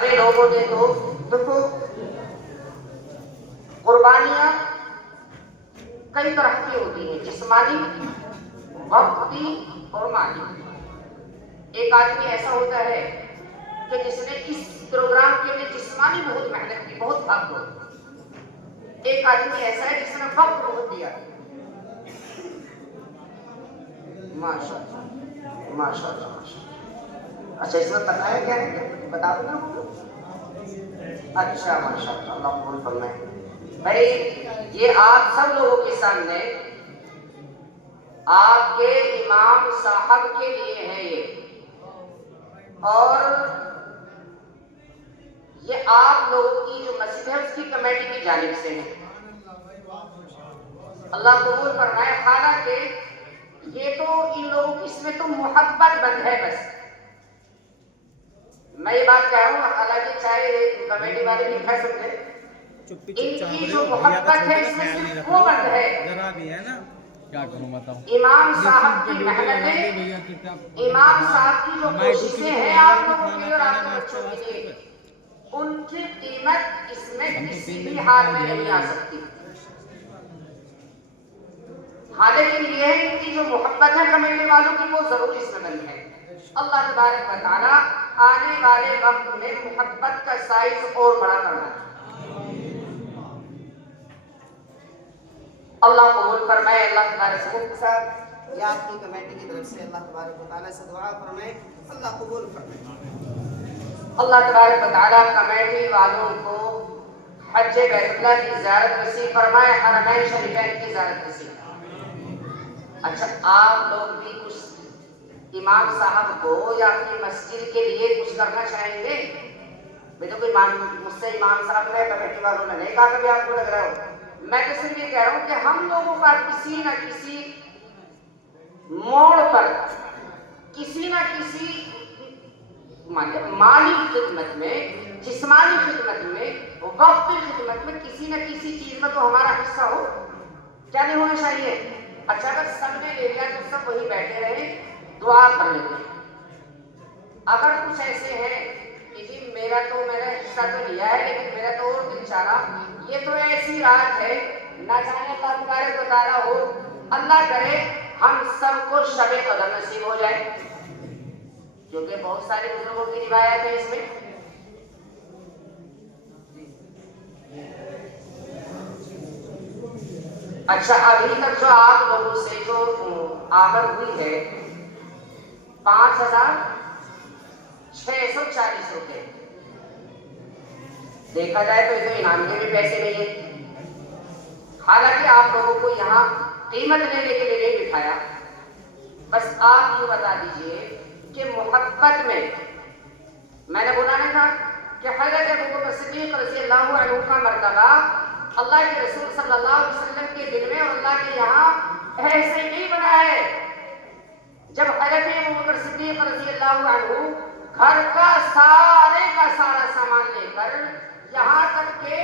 سارے لوگوں نے تو دیکھو قربانیاں کئی طرح کی ہوتی ہیں، جسمانی، وقتی اور مالی۔ ایک آدمی ایسا ہوتا ہے کہ جس نے اس پروگرام کے لیے جسمانی بہت محنت کی، بہت بھاگ دوڑ۔ ایک آدمی ایسا ہے جس نے وقت بہت دیا۔ ماشاء اللہ ماشاء اللہ ماشاء اللہ۔ اچھا اس میں پتہ ہے کیا ہے، بتا دو نا۔ اچھا ماشاء اللہ، اللہ قبول فرمائے۔ بھائی یہ آپ سب لوگوں کے سامنے آپ کے امام صاحب کے لیے ہے یہ، اور یہ آپ لوگوں کی جو مسجد ہے اس کی کمیٹی کی جانب سے ہے۔ اللہ قبول فرمائے۔ حالانکہ یہ تو ان لوگوں کی اس میں تو محبت بند ہے بس۔ میں یہ بات کہہ رہا ہوں، حالانکہ چاہے کمیٹی والے بھی کہہ سکتے، ان کی جو محبت ہے اس میں صرف وہ بند ہے۔ امام صاحب کی محنتیں، امام صاحب کی جو کوششیں ہیں آپ لوگوں کے لیے اور آپ کے بچوں کے لیے، ان کی قیمت اس میں کسی بھی حال میں نہیں آ سکتی۔ حالانکہ یہ ہے ان کی جو محبت ہے کمیٹی والوں کی، وہ ضرور اس میں بند ہے۔ اللہ تبارک و تعالیٰ آنے والے وقت میں محبت کا سائز اور بڑا کرنا ہے۔ اللہ قبول فرمائے۔ اللہ تبارک سے صاحب یہ آپ کی کمیٹی کی طرف سے اللہ تبارک و تعالیٰ سے دعا فرمائے، اللہ قبول فرمائے۔ اللہ تبارک و تعالیٰ کمیٹی والوں کو حج بیت اللہ کی زیارت نصیب فرمائے، حرمین شریفین کی زیارت نصیب۔ اچھا آپ لوگ بھی کچھ امام صاحب کو یا اپنی مسجد کے لیے کچھ کرنا چاہیں گے؟ میں تو کوئی مجھ سے امام صاحب نے کمیٹی والوں نے نہیں کہا کبھی آپ کو لگ رہا ہو، میں تو صرف یہ کہہ رہا ہوں کہ ہم لوگوں کا کسی نہ کسی موڑ پر کسی نہ کسی مالی خدمت میں، جسمانی خدمت میں، وقتی خدمت میں، کسی نہ کسی چیز میں تو ہمارا حصہ ہو، کیا نہیں ہونا چاہیے؟ اچھا اگر سب نے لے لیا تو سب وہی بیٹھے رہے، دعا کر لیتے۔ اگر کچھ ایسے ہیں کہ جی میرا تو میں نے حصہ تو لیا ہے لیکن میرا تو اور دل چاہ رہا، یہ تو ایسی رات ہے نہ جانے اللہ تبارک و تعالیٰ ہو، اللہ کرے ہم سب کو شب قدر نصیب ہو جائے، کیونکہ بہت سارے بزرگوں کی روایت ہے اس میں۔ اچھا ابھی تک جو آپ لوگوں سے جو آمد ہوئی ہے 5,640 روپے، دیکھا جائے تو یہ تو انعام کے بھی پیسے نہیں ہیں۔ حالانکہ آپ لوگوں کو یہاں قیمت لینے کے لیے نہیں بٹھایا، بس آپ یہ بتا دیجئے کہ محبت میں نے بولا نہیں تھا کہ حضرت ابوبکر صدیق رضی اللہ عنہ کا مرتبہ اللہ کے رسول صلی اللہ علیہ وسلم کے دل میں اور اللہ کے یہاں ایسے نہیں بنا ہے۔ جب حضرت ابوبکر صدیق رضی اللہ عنہ گھر کا سارا سامان لے کر یہاں تک کہ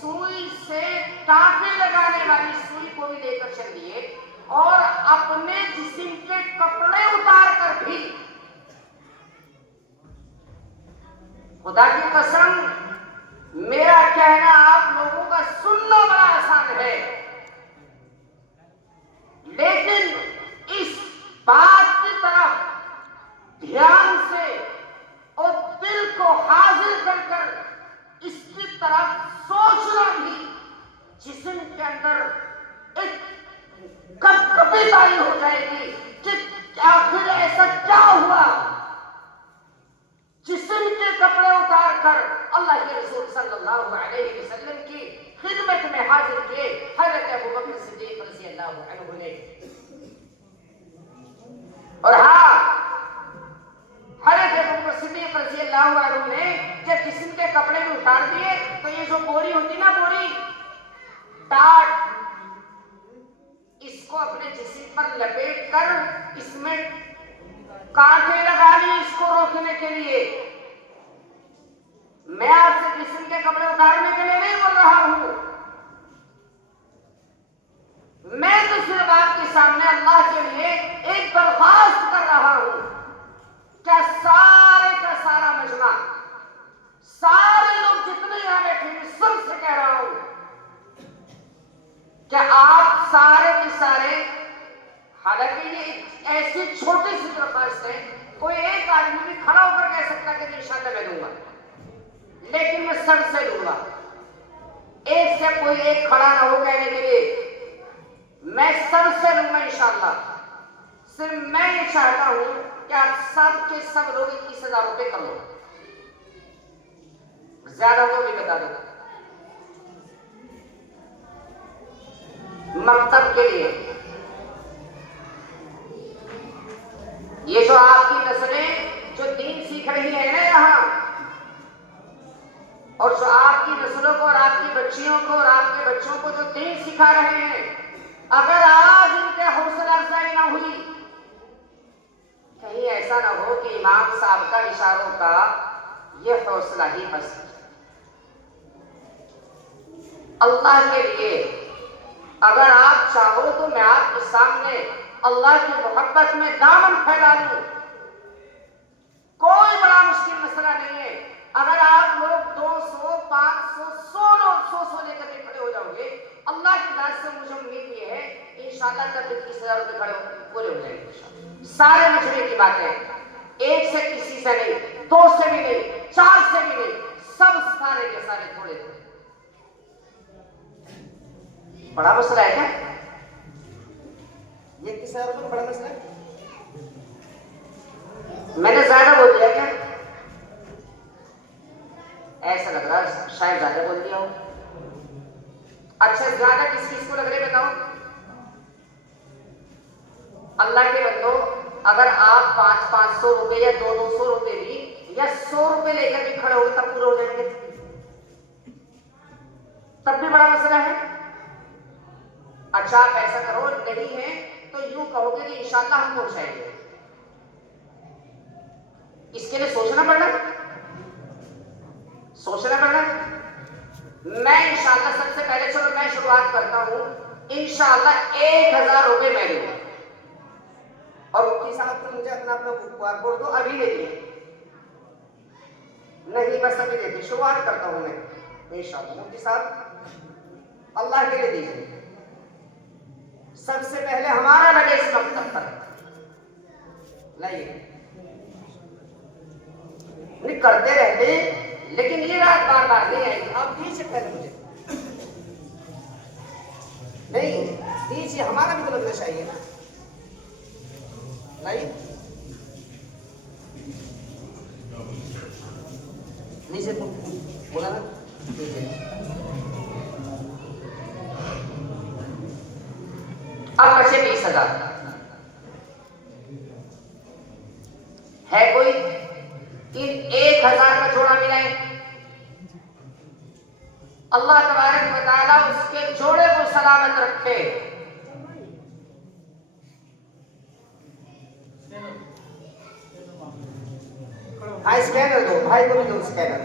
سوئی سے ٹانکے لگانے والی سوئی کو بھی لے کر چل دیے اور اپنے جسم کے کپڑے اتار کر بھی، خدا کی قسم میرا کہنا آپ لوگوں کا سننا بڑا آسان ہے، لیکن اس بات کی طرف دھیان سے اور دل کو حاضر کر کر اس کی طرف سوچنا بھی جسم کے اندر ایک کپکپی تاری ہو جائے گی کہ آخر ایسا کیا ہوا، جسم کے کپڑے اتار کر اللہ کے رسول صلی اللہ علیہ وسلم کی خدمت میں حاضر کیے حضرت ابوبکر صدیق رضی اللہ عنہ نے۔ اور ہاں حضرت ابوبکر صدیق رضی اللہ عنہ نے جب جسم کے کپڑے بھی اتار دیے تو یہ جو بوری ہوتی نا، بوری ٹاٹ، اس کو اپنے جسم پر لپیٹ کر اس میں کانٹے لگا لیے اس کو روکنے کے لیے۔ میں آپ سے جسم کے کپڑے اتارنے کے لیے نہیں بول رہا ہوں، میں تو صرف آپ کے سامنے اللہ کے لیے ایک درخواست کر رہا ہوں کہ سارے کا سارا مجمع، سی چھوٹی سی درخواست ہے، کوئی ایک آدمی بھی کھڑا ہو کر کہہ سکتا کہ انشاءاللہ میں دوں گا، لیکن میں سب سے دوں گا. ایک سے کوئی ایک کھڑا نہ ہو کہنے کے لیے، میں سب سے لوں گا انشاءاللہ. صرف میں یہ چاہتا ہوں کہ آپ سب کے سب لوگ 21,000 روپے کر لو، زیادہ تو بھی بتا دو. مکتب کے لیے یہ جو آپ کی نسلیں جو دین سیکھ رہی ہیں نا یہاں، اور جو آپ کی نسلوں کو اور آپ کی بچیوں کو اور آپ کے بچوں کو جو دین سکھا رہے ہیں، اگر آج ان کے حوصلہ افزائی نہ ہوئی، کہیں ایسا نہ ہو کہ امام صاحب کا اشاروں کا یہ حوصلہ ہی بس. اللہ کے لیے اگر آپ چاہو تو میں آپ کے سامنے اللہ کی محبت میں دامن پھیلا دوں، کوئی بڑا مشکل مسئلہ نہیں ہے. اگر آپ لوگ 200 500 100 لے کر کے کھڑے ہو جاؤ گے، اللہ کی ذات سے مجھے امید یہ ہے انشاءاللہ تب 21,000 روپے کھڑے پورے ہو جائیں گے. سارے مجمع کی باتیں، ایک سے کسی سے نہیں، 2 سے بھی نہیں، 4 سے بھی نہیں، سب سارے کے سارے تھوڑے تھوڑے. بڑا مسئلہ ہے کیا یہ 21,000 روپے بڑا مسئلہ ہے؟ میں نے زیادہ بول دیا کیا؟ ایسا لگ رہا ہے شاید زیادہ بول دیا ہو. اچھا زیادہ کس کس کو لگ رہے بتاؤ؟ اللہ کے بندو، اگر آپ 500 روپے یا 200 روپے بھی یا 100 روپے لے کر بھی کھڑے ہو تب پورے ہو جائیں گے، تب بھی بڑا مسئلہ ہے. اچھا آپ ایسا کرو، نہیں ہے تو یوں کہو گے کہ انشاءاللہ ہم پہنچائیں گے. اس کے لیے سوچنا پڑنا، سوچنا پڑنا. میں انشاءاللہ سب سے پہلے چلو میں شروعات کرتا ہوں، انشاءاللہ 1,000 روپے میں دوں گا. اور مفتی صاحب کو مجھے اپنا بول دو، ابھی دے دیں. نہیں بس ابھی دے دیں، شروعات کرتا ہوں میں انشاءاللہ. مفتی صاحب اللہ کے لیے دیجیے، سب سے پہلے ہمارا لگے اس مکتب پر. نہیں کرتے رہتے لیکن یہ رات بار بار نہیں آئے گی. آپ دیجیے پہلے مجھے، نہیں دیجیے، ہمارا بھی تو لگنا چاہیے نا. نہیں نیچے تو بولا نا اب بچے 20,000 ہے کوئی 1,000 کا جوڑا ملائے. اللہ تبارک و تعالیٰ اس کے جوڑے کو سلامت رکھے. بھائی اسکینر دو، بھائی کو بھی دو اسکینر.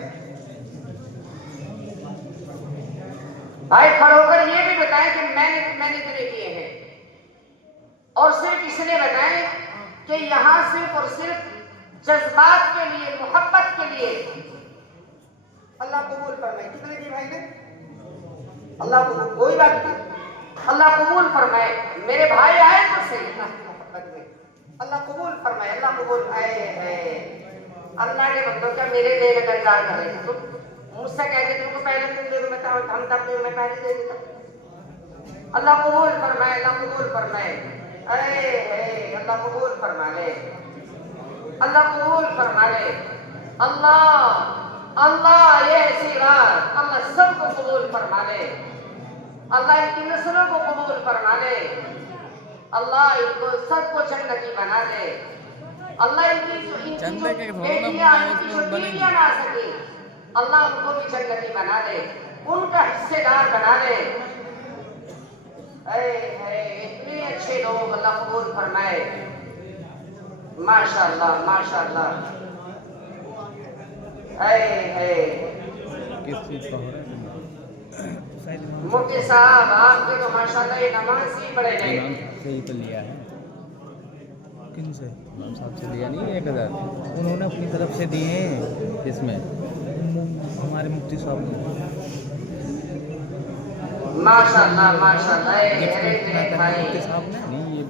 بھائی کھڑے ہو کر یہ بھی بتائیں کہ میں نے اتنے کیے ہیں، اور صرف اس لیے بتائیں کہ یہاں صرف اور صرف جذبات کے لیے، محبت کے لیے. اللہ قبول فرمائے. کتنے کی بھائی نے؟ اللہ قبول، کوئی بات نہیں، اللہ قبول فرمائے. میرے بھائی آئے تو صحیح اللہ کی محبت میں. اللہ قبول فرمائے، اللہ قبول. آئے اللہ کے بندوں، کیا میرے دے کا انتظار کر رہے تھے تم؟ مجھ سے کہتے تم کو پہلے تم دے دو، میں ہم تب دے، میں پہلے دے دیتا. اللہ قبول فرمائے، اللہ قبول فرمائے. اے اللہ قبول فرما لے، اللہ قبول فرما لے. اللہ اللہ یہ ایسی رات اللہ سب کو قبول فرما لے. اللہ ان کی نسلوں کو قبول فرما لے. اللہ ان کو سب کو جنتی بنا دے. اللہ ان کی جو بیٹیاں نہ آ سکے، اللہ ان کو بھی جنتی بنا دے، ان کا حصے دار بنا دے. اتنے اچھے لوگ اللہ قبول فرمائے. ماشاءاللہ ماشاءاللہ. کس چیز کا ہو رہا ہے؟ مفتی صاحب آپ کے تو ماشاءاللہ یہ نماز ہی پڑھے گئے. امام سے ہی تو لیا ہے. کن سے؟ امام صاحب سے لیا نہیں 1,000. انہوں نے اپنی طرف سے دیے ہیں. کس میں؟ ہمارے مفتی صاحب نے. ماشاءاللہ ماشاءاللہ. مفتی صاحب نے نہیں یہ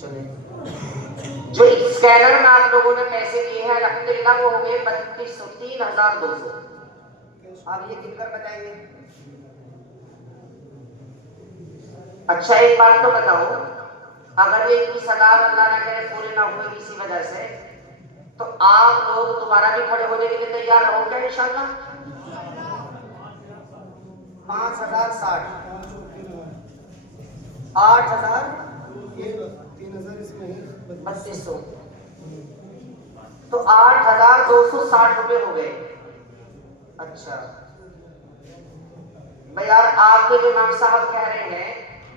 چلے جو اسکینر میں آپ لوگوں نے پیسے دیے ہیں الحمدللہ وہ ہو گئے 32,000 3,200. آپ یہ کن کر بتائیں گے؟ اچھا ایک بات تو بتاؤ، اگر یہ 20,000 اللہ نہ کرے پورے نہ ہوئے کسی وجہ سے تو آپ لوگ دوبارہ بھی کھڑے ہونے کے لیے تیار رہو کیا انشاءاللہ؟ 5,060 8,000 3,000 اس میں 3200 تو 8,260 روپے ہو گئے. اچھا بھائی یار آپ کے جو امام صاحب کہہ رہے ہیں،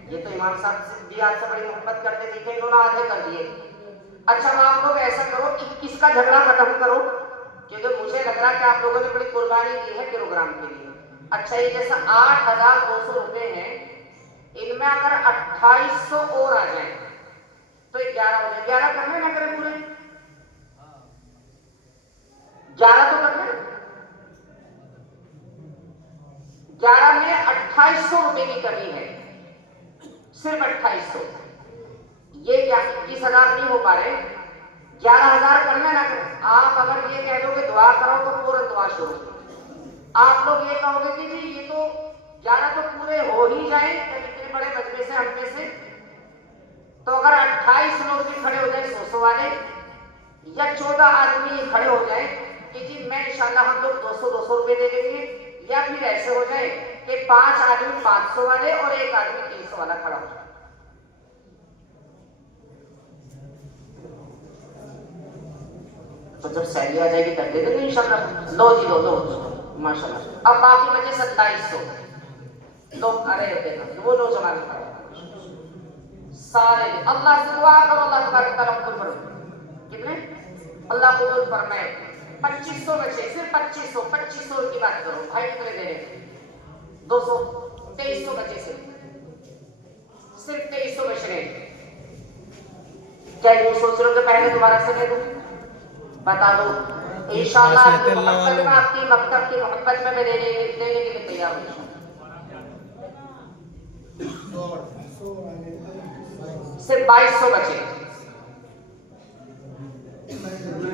یہ تو امام صاحب سے بھی آپ سے بڑی محبت کرتے تھے، انہوں نے آدھے کر دیے. اچھا آپ لوگ ایسا کرو 21 کا جھگڑا ختم کرو، کیونکہ مجھے لگ رہا کہ آپ لوگوں نے بڑی قربانی دی ہے پروگرام کے لیے. اچھا یہ جیسا 8,200 روپے ہیں، ان میں اگر 2,800 اور آ جائیں تو 11 ہو جائے. 11 کرنے نہ کریں پورے 11 تو کرنے. 11 میں 2,800 روپے کی کمی ہے، صرف 2,800. یہ کیا 21,000 نہیں ہو پا رہے، 11,000 کرنا نہ کریں. آپ اگر یہ کہہ دو کہ دعا کرو تو فوراً دعا شروع. آپ لوگ یہ کہو گے کہ جی یہ تو 11 تو پورے ہو ہی جائیں اتنے بڑے مجمع سے ہم میں سے، تو اگر 28 لوگ بھی کھڑے ہو جائیں 100 والے، یا 14 آدمی کھڑے ہو جائیں کہ جی میں انشاءاللہ ہم لوگ 200 روپے دے دیں گے، یا پھر ایسے ہو جائے کہ 5 آدمی 500 والے اور 1 آدمی 300 والا کھڑا ہو جائے. تو جب سیلی آ جائے گی تب دے دیں گے انشاءاللہ. لو جی لو ماشاءاللہ. اب باقی بچے 2,700 لوگ ارے دیکھا وہ نوجوان کھڑے سارے. اللہ سے دعا کرو اللہ تبارک تعالیٰ قبول کرو. کتنے؟ اللہ قبول فرمائے. 2,500 بچے، صرف 2,500 کی بات کرو بھائی کتنے دے رہے؟ 200 2,300 بچے صرف 2,300 بچ رہے. کیا یہ سوچ رہے ہو کہ پہلے دوبارہ سے دے دوں؟ بتا دو انشاءاللہ آپ کی محبت میں، آپ کی مکتب کی محبت میں دینے کے لیے تیار ہوں. صرف 2,200 بچے.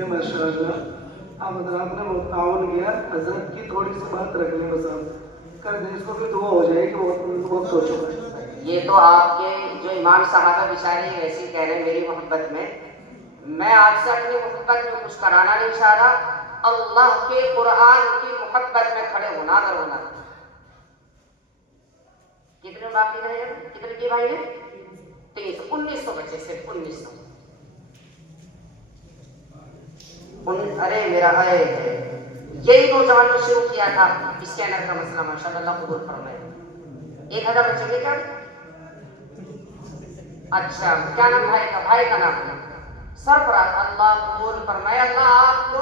ماشاءاللہ آپ حضرات نے بہت تعاون کیا. حضرت کی تھوڑی سی بات رکھ لیں بس، آپ کر دیں اس کو بھی دعا ہو جائے کہ بہت ہو چکا ہے. یہ تو آپ کے جو امام صاحبہ بیچارے ایسے کہہ رہے ہیں میری محبت میں، میں آپ سے اپنی محبت میں کچھ کرانا نہیں چاہ رہا. اللہ کے قرآن کی محبت میں کھڑے ہونا اگر ہونا. کتنے باقی رہے ہیں؟ کتنے کی بھائی ہیں؟ 1900 بچے، صرف 1900. ارے میرا یہی نوجوان نے شروع کیا تھا اسکینر کا مسئلہ، ماشاءاللہ اللہ قبول فرمائے. 1,000 بچے گے کیا؟ اچھا کیا نام بھائی کا نام؟ سرفراز. اللہ قبول فرمائے. اللہ آپ کو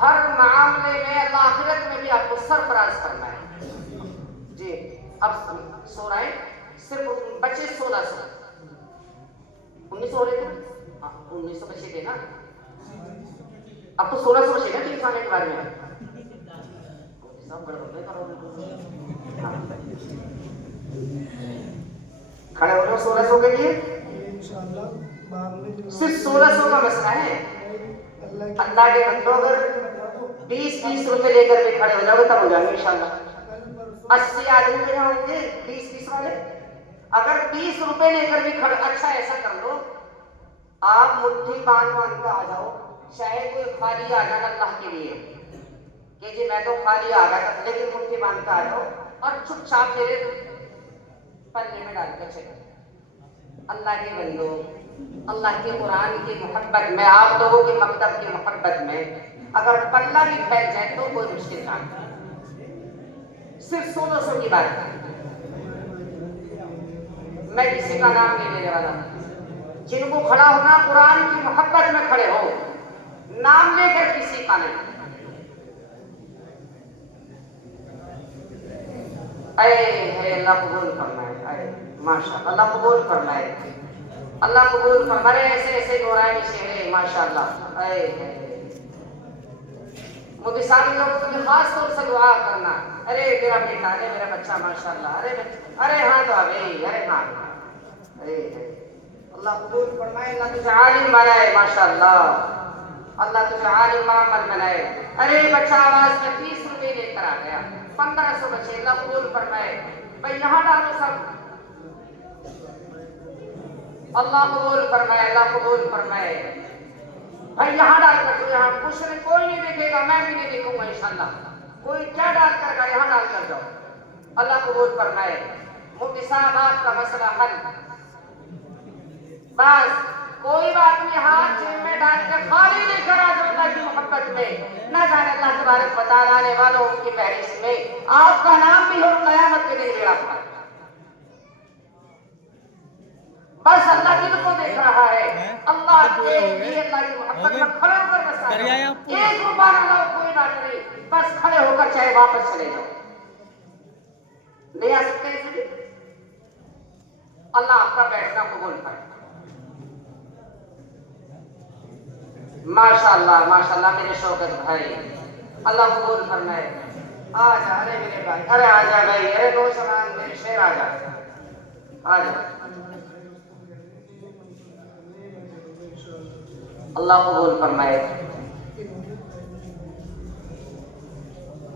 ہر معاملے میں، اللہ آخرت میں بھی آپ کو سرفراز فرمائے. جی اب سو رہے ہیں صرف بچے 1,600. 1900 ہو رہے تھے 1900 بچے تھے نا، اب تو 1,600 بچے نا 3 سال کے بارے میں. کھڑے ہو رہے 1,600 کے لیے. صرف 1,600 کا مسئلہ ہے. اللہ کے بندوں اگر 20 روپے لے کر کے کھڑے ہو جاؤ گے تب ہو جائیں گے انشاءاللہ. 80 آدمی جو ہوں گے 20 والے، اگر 20 روپے لے کر بھی کھڑے. اچھا ایسا کر لو آپ مٹھی باندھ کے آ جاؤ، چاہے کوئی خالی آ جانا اللہ کے لیے کہ جی میں تو خالی آ گیا تھا، لیکن مٹھی باندھ کے آ جاؤ اور چپ چاپ میرے پلے میں ڈال کر چلے. اللہ کے بندو، اللہ کے قرآن کی محبت میں، آپ لوگوں کے مکتب کی محبت میں اگر پلہ بھی پھیل جائے تو کوئی مشکل کام نہیں. صرف 1,600 کی بات ہے. میں کسی کا نام نہیں لینے والا. جن کو کھڑا ہونا قرآن کی محبت میں کھڑے ہو، نام لے کر کسی کا نہیں. اے اللہ قبول فرمائے. اے ماشاءاللہ اللہ قبول فرمائے. اللہ قبول فرمائے. ایسے ایسے نورانی چہرے ماشاءاللہ. اے مجھے سارے لوگوں کو خاص طور سے دعا کرنا. ارے میرا بیٹا، ارے میرا بچہ ماشاءاللہ. ارے ہاں تو ارے ہاں اللہ قبول فرمائے, اللہ تجھے عالم بنائے, ماشاءاللہ اللہ تجھے عالم عمل بنائے. ارے بچہ آواز میں 30 روپے لے کر آ گیا, 1500 بچے, اللہ قبول فرمائے. بھائی یہاں ڈالو سب, اللہ قبول فرمائے, اللہ قبول فرمائے. بھائی یہاں ڈال کر جو, یہاں کچھ نہیں, کوئی نہیں دیکھے گا, میں بھی نہیں دیکھوں گا انشاءاللہ. کوئی کیا ڈال کر گا, یہاں ڈال کر جاؤ. اللہ قبول فرمائے. مفتی صاحب آپ کا مسئلہ حل. بس کوئی بات نہیں, ہاتھ جیب میں ڈال کے خالی لے کر آ جاؤ اللہ کی محبت میں. نہ جانے اللہ تبارک و تعالیٰ آنے والوں کی فہرست میں آپ کا نام بھی ہو قیامت کے دن میرا پڑا. بس اللہ دل کو دیکھ رہا ہے. اللہ کے لیے اللہ کی محبت میں کھڑے ہو کر بس آ جاؤ. ایک روپیہ نہ لاؤ, کوئی بات نہیں, بس کھڑے ہو کر چاہے واپس چلے جاؤ. لے آ سکتے ہیں سبھی. اللہ آپ کا بیٹھنا قبول کرے. ماشاءاللہ ماشاءاللہ میرے شوکت بھائی, اللہ قبول فرمائے. آ جا, ارے میرے بھائی, ارے آ جا بھائی, ارے نوجوان میرے شیر آ جا, آ جا. اللہ قبول فرمائے.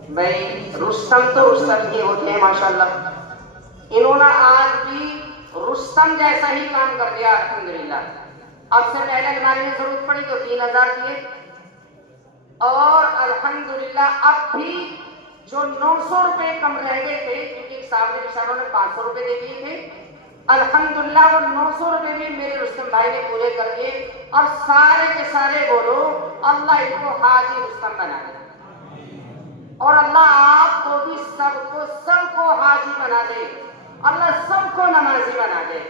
بھائی رستم تو رستم ہی ہوتے ہیں ماشاءاللہ. انہوں نے آج بھی رستم جیسا ہی کام کر دیا الحمدللہ. اب سے پہلے ہماری میں ضرورت پڑی تو 3000 دیے, اور الحمدللہ اب بھی جو 900 روپے کم رہ گئے تھے, کیونکہ ایک صاحب نے بشاروں نے 500 روپے دے دیے تھے, الحمدللہ وہ 900 روپے بھی میرے رستم بھائی نے پورے کر دیے. اور سارے کے سارے بولو اللہ ان کو حاجی رستم بنا دے, اور اللہ آپ کو بھی سب کو حاجی بنا دے, اللہ سب کو نمازی بنا دے.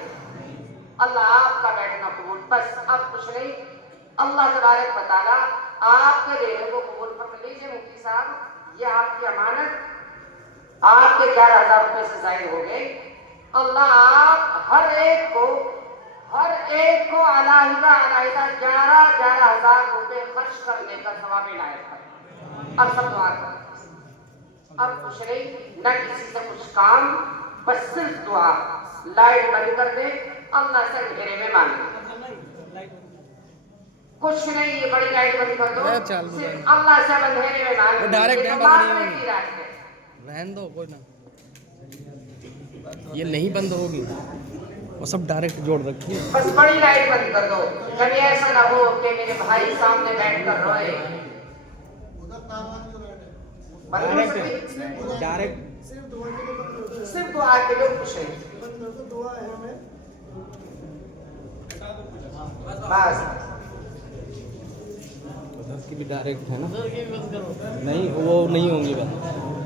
اللہ آپ کا بیٹھنا قبول. بس اب کچھ نہیں, اللہ تبارک و تعالیٰ آپ کے دینے کو قبول فرما لیجیے. مفتی صاحب یہ آپ کی امانت, آپ کے 11,000 روپے سے زائد ہو گئے. اللہ آپ ہر ایک کو علیحدہ 11,000 روپے خرچ کرنے کا ثواب عنایت کرے. اب سب دعا کریں. اب کچھ نہیں, نہ کسی سے کچھ کام, بس صرف دعا. لائٹ بند کر دے, اللہ سے اندھیرے میں مانگے. کچھ نہیں, یہ بڑی لائٹ بند کر دو, صرف اللہ سے اندھیرے میں مانگے. رہن دو, کوئی نہ, یہ نہیں بند ہوگی, وہ سب ڈائریکٹ جوڑ رکھی ہے. بس بڑی لائٹ بند کر دو. کبھی ایسا نہ ہو کہ میرے بھائی سامنے بیٹھ کر روئے. ڈائریکٹ صرف دعا کے لوگ خوش ہیں. بس کی بھی ڈائریکٹ ہے نا, نہیں وہ نہیں ہوں گی بات.